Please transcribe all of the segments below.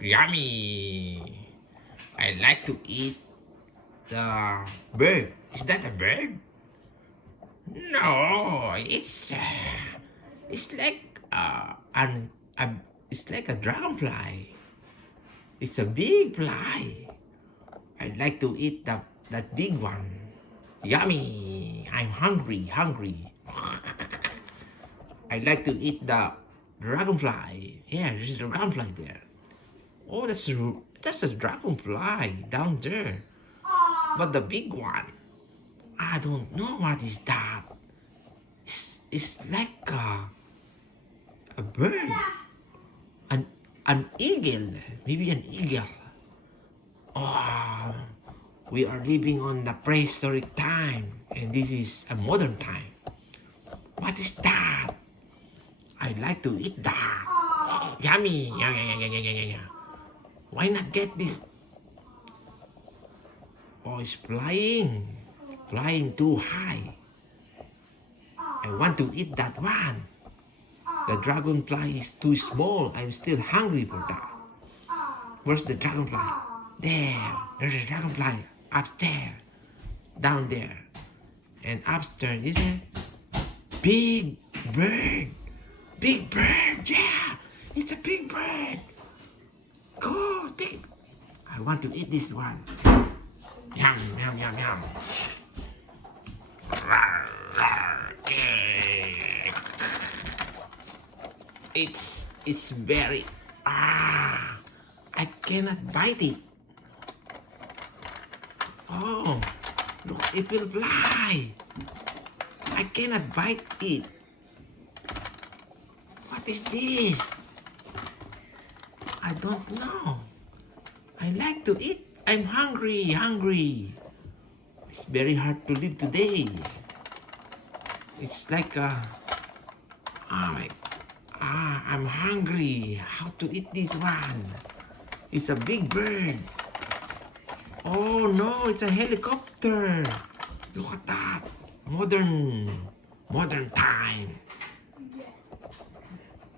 Yummy! I like to eat the bird. Is that a bird? No, it's like it's like a dragonfly. It's a big fly. I like to eat that big one. Yummy! I'm hungry. I like to eat the dragonfly. Yeah, there's a dragonfly there. Oh, that's a dragonfly down there. But the big one, I don't know what is that. It's like a bird, an an eagle, maybe an eagle. Oh, we are living on the prehistoric time, and this is a modern time. What is that? I like to eat that. Yummy! Yeah. Why not get this? Oh, it's flying too high. I want to eat that one. The dragonfly is too small. I'm still hungry for that. Where's the dragonfly? There's a dragonfly upstairs, down there, and upstairs is a big bird. Big bird, yeah, it's a big bird. Cool, big. I want to eat this one. Yum. It's very I cannot bite it. Oh, look, it will fly. I cannot bite it. What is this? I don't know. I like to eat. I'm hungry. It's very hard to live today. It's like I'm hungry. How to eat this one? It's a big bird. Oh no, it's a helicopter. Look at that. Modern time.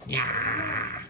Yeah.